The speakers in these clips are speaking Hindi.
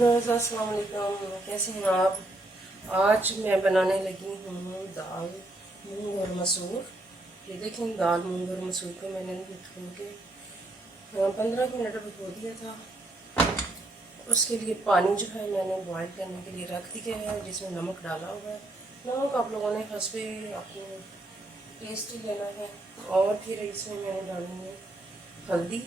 अस्सलाम वालेकुम, कैसे हैं आप। आज मैं बनाने लगी हूँ दाल मूंग और मसूर। ये देखें, दाल मूंग और मसूर को मैंने धो के 15 मिनट भिगो दिया था। उसके लिए पानी जो है मैंने बॉईल करने के लिए रख दिया है, जिसमें नमक डाला हुआ है। नमक आप लोगों ने हंसपे अपने टेस्ट ही लेना है। और फिर इसमें मैंने डालनी है हल्दी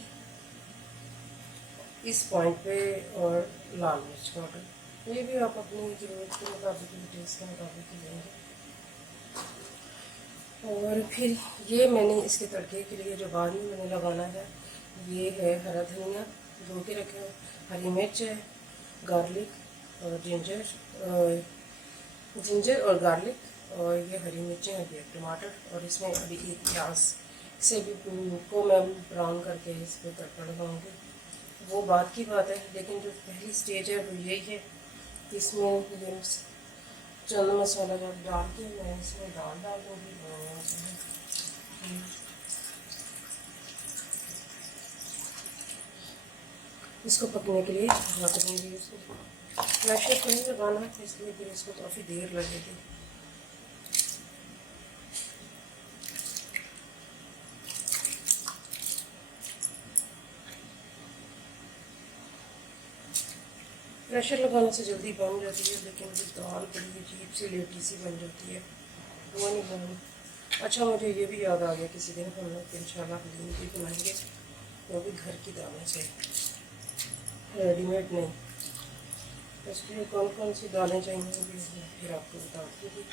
इस पॉइंट पे, और लाल मिर्च पाउडर। ये भी आप अपनी ज़रूरत के मुताबिक, टेस्ट के मुताबिक लेंगे। और फिर ये मैंने इसके तड़के के लिए जो बाद में मैंने लगाना है, ये है हरा धनिया धो के रखे हैं, हरी मिर्च है, गार्लिक और जिंजर और गार्लिक, और ये हरी मिर्चें हैं, एक टमाटर, और इसमें अभी एक प्याज से भी को मैं ब्राउन करके इस पर तड़का लगाऊंगी। वो बात की बात है, लेकिन जो पहली स्टेज है वो यही है कि इसमें ये चना मसाला जब डाल के मैं इसमें दाल डाल दूँगी। इसको पकने के लिए रख दूँगी। इसको प्रेशर को नहीं लगाना, इसलिए फिर इसको काफ़ी देर लगेगी। प्रेशर लगाने से जल्दी बन जाती है, लेकिन दाल बड़ी अजीब सी लेटी सी बन जाती है, वो नहीं बनी। अच्छा, मुझे ये भी याद आ गया, किसी दिन हम लोग इंशाल्लाह हलीम भी बनाएंगे, वो भी घर की दालें से, रेडीमेड नहीं। इसलिए कौन कौन सी दालें चाहिए भी फिर आपको बता दूँगी।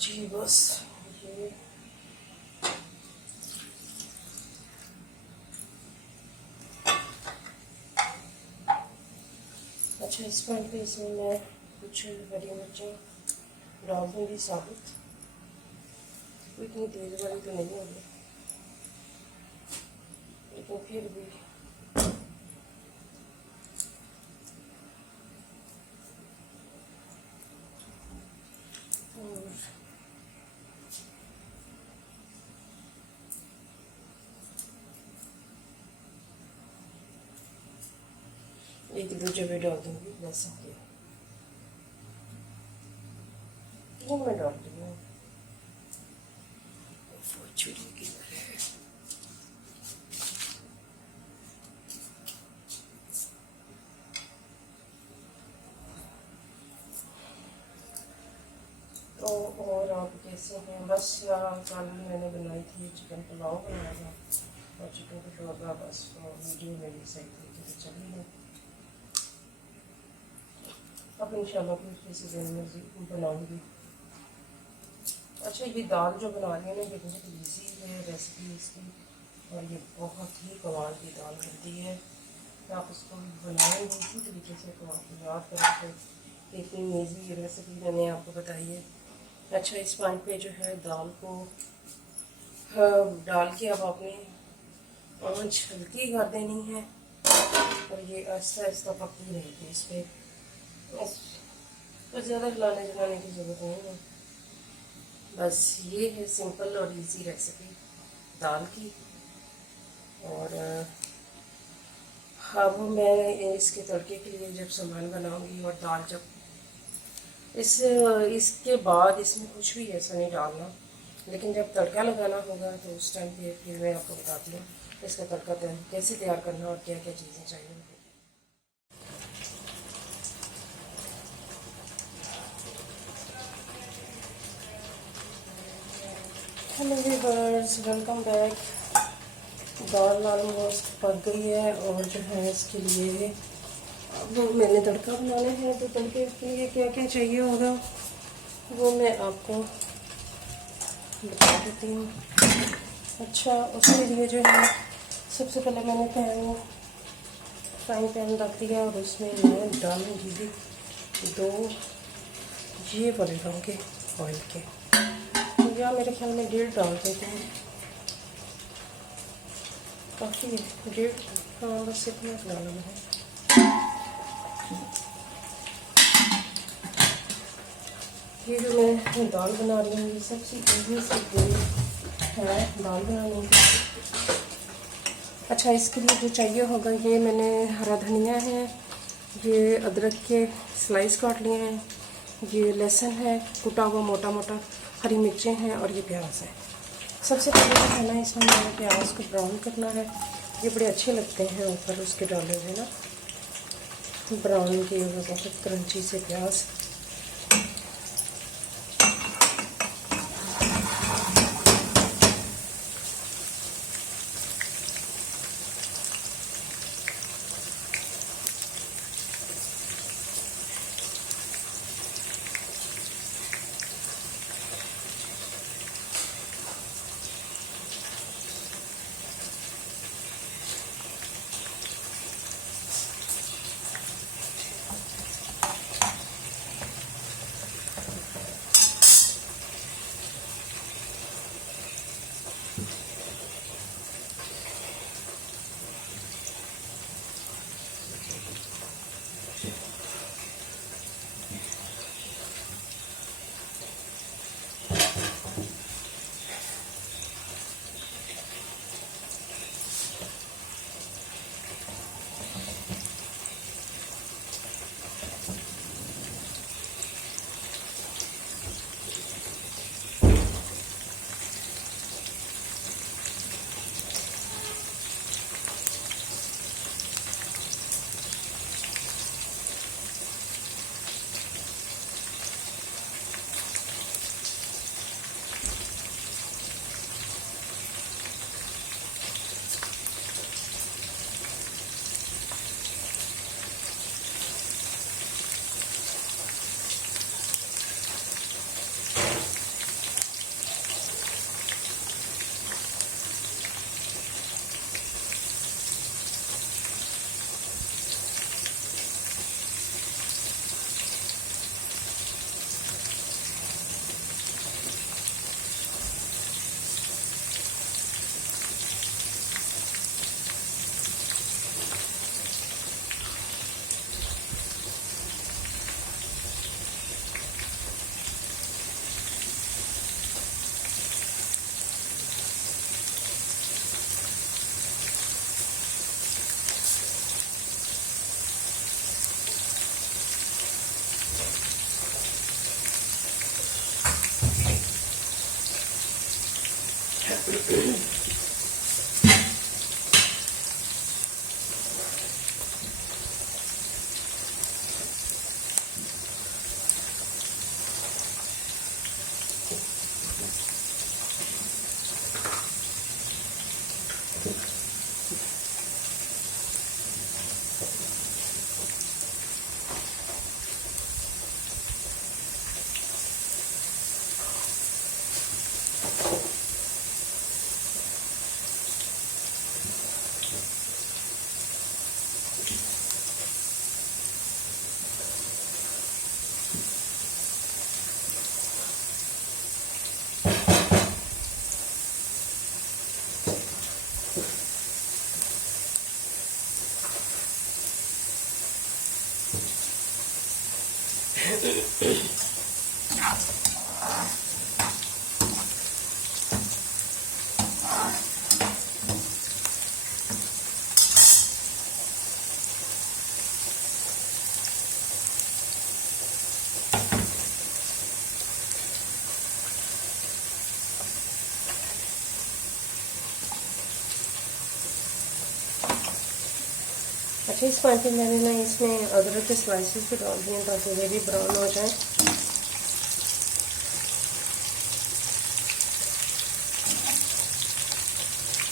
जी बस ये अच्छा, इस पॉइंट पे इसमें मैं कुछ हरी मिर्चें डाल दूँगी साबुत। इतनी तेज़ वाली तो नहीं होगी, लेकिन फिर भी एक दो जगह डाल दूँगी, लहसुन के 3 में डाल दूँगी। छुरी की तो और आप कैसे हैं। बस कल मैंने बनाई थी चिकन पुलाव बनाया था, और चिकन का शोरबा, बस वीडियो मेरी सही तरीके से चली है। अब इंशाल्लाह फिर किसी दिन में बनाऊंगी। अच्छा, ये दाल जो बना रही है ना, ये बहुत ईजी है रेसिपी इसकी, और ये बहुत ही कमाल की दाल बनती है। आप उसको बनाएंगे इसी तरीके से तो आपको याद करके इतनी ईजी रेसिपी मैंने आपको बताई है। अच्छा, इस पॉइंट पे जो है दाल को डाल के अब आपने आंच हल्की कर देनी है, और ये आहिस्ता आहिस्ता पकती रहेगी। इस पर कुछ ज़्यादा हिलाने जलाने की ज़रूरत नहीं है। बस ये है सिंपल और इजी रेसिपी दाल की। और अब मैं इसके तड़के के लिए जब सामान बनाऊंगी, और दाल जब इसके बाद इसमें कुछ भी ऐसा नहीं डालना, लेकिन जब तड़का लगाना होगा तो उस टाइम पे फिर मैं आपको बताती हूँ इसका तड़का कैसे तैयार करना और क्या क्या चीज़ें चाहिए। Hello viewers, welcome back. दाल ऑलमोस्ट पक गई है, और जो है इसके लिए अब मैंने तड़का बनाना है। तो तड़के के लिए क्या क्या चाहिए होगा वो मैं आपको बता देती हूँ। अच्छा, उसके लिए जो है सबसे पहले मैंने फ्राइंग पैन रख दिया, और उसमें मैं डालूँगी 2 ये बड़े होंगे ऑयल के। या मेरे ख्याल में 1.5 डाल देते हैं, काफ़ी है 1.5। हाँ बस इतना डालना है। ये जो मैं दाल बना रही हूँ ये सबसे इजी से है दाल बनाने की। अच्छा, इसके लिए जो चाहिए होगा, ये मैंने हरा धनिया है, ये अदरक के स्लाइस काट लिए हैं, ये लहसुन है कुटा हुआ मोटा मोटा, हरी मिर्चें हैं और ये प्याज है। सबसे पहले जो है ना, इसमें मैंने प्याज को ब्राउन करना है। ये बड़े अच्छे लगते हैं ऊपर उसके डाले हुए ना, ब्राउन किए हुए बहुत क्रंची से प्याज। अच्छा, इस पॉइंट पे मैंने ना इसमें अदरक के स्लाइसेस भी डाल दिए ताकि वे भी ब्राउन हो जाए।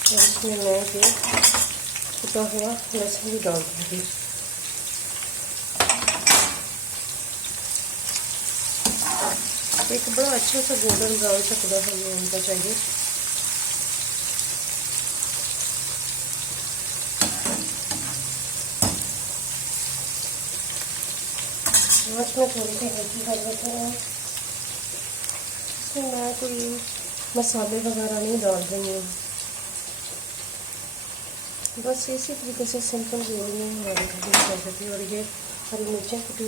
और इसमें मैं ये कुटा हुआ लहसुन भी डाल दूँगी। एक बड़ा अच्छा सा गोल्डन ब्राउन सा कलर हमें उनका चाहिए। आँच में थोड़ी सी हल्की कर देते हैं। इसमें मैं कोई मसाले वगैरह नहीं डाल रही हूँ। बस इसी तरीके से सिंपल गोल में हमारी कटिंग कर देती है। और ये हरी मिर्चें काटी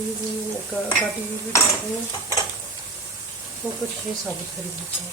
हुई भी डाल रही हूँ, तो कुछ ये साबुत हरी मिर्चें।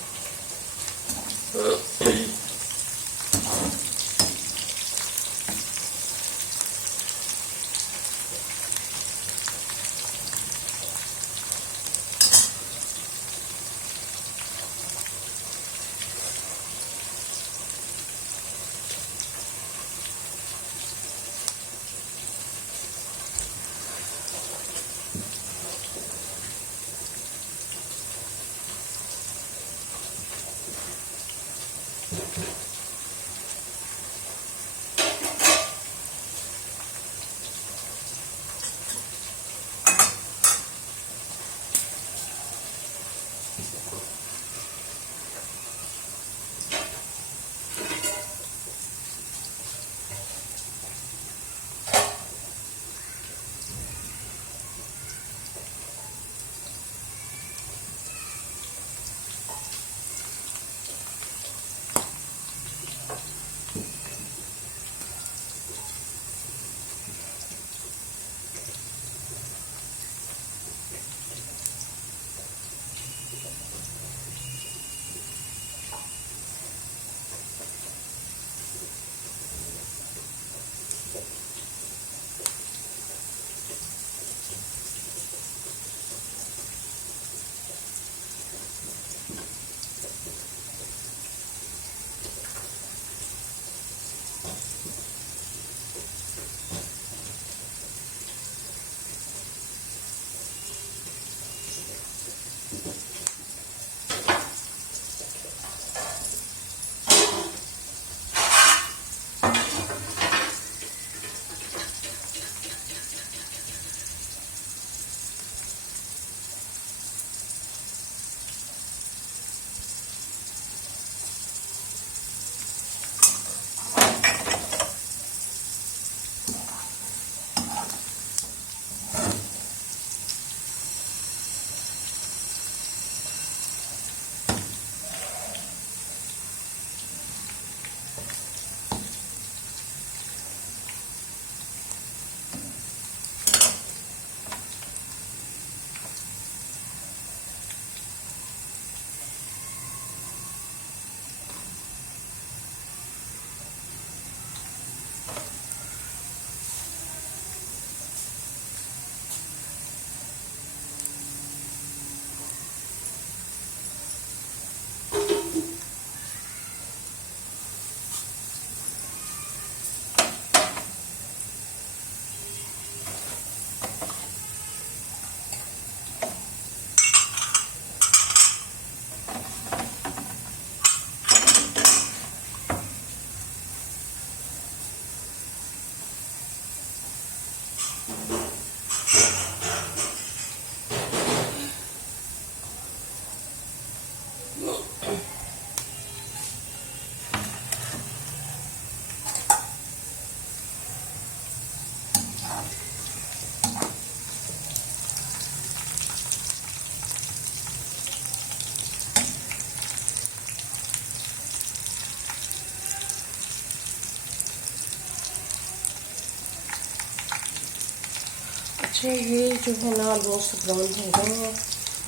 अच्छा, ये जो है ना रोस्ट ब्राउन हो गए हैं।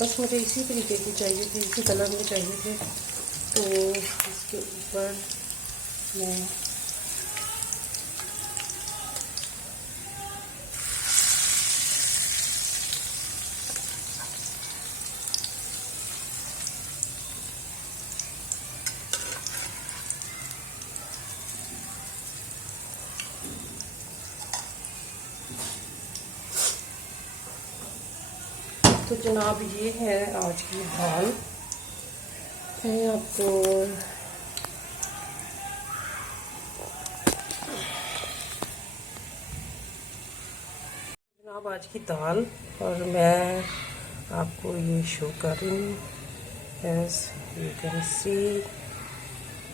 बस मुझे इसी तरीके की चाहिए थी, इसी कलर में चाहिए थे। तो इसके ऊपर मैं तो जनाब ये है आज की दाल। मैं आपको जनाब आज की दाल और मैं आपको ये शो कर रही हूँ। एज यू कैन सी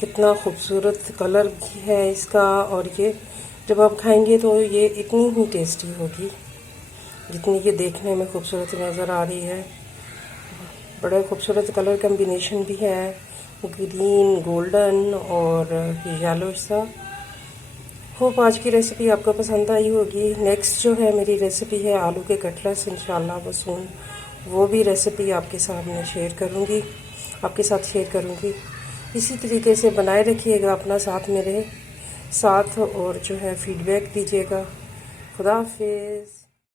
कितना खूबसूरत कलर भी है इसका। और ये जब आप खाएंगे तो ये इतनी ही टेस्टी होगी जितनी ये देखने में खूबसूरत नज़र आ रही है। बड़े खूबसूरत कलर कम्बिनेशन भी है ग्रीन, गोल्डन और येलो सा। होप आज की रेसिपी आपको पसंद आई होगी। नेक्स्ट जो है मेरी रेसिपी है आलू के कटलेट्स, इंशाल्लाह वो भी रेसिपी आपके सामने शेयर करूँगी, आपके साथ शेयर करूँगी। इसी तरीके से बनाए रखिएगा अपना साथ मेरे साथ, और जो है फीडबैक दीजिएगा। खुदा हाफिज़।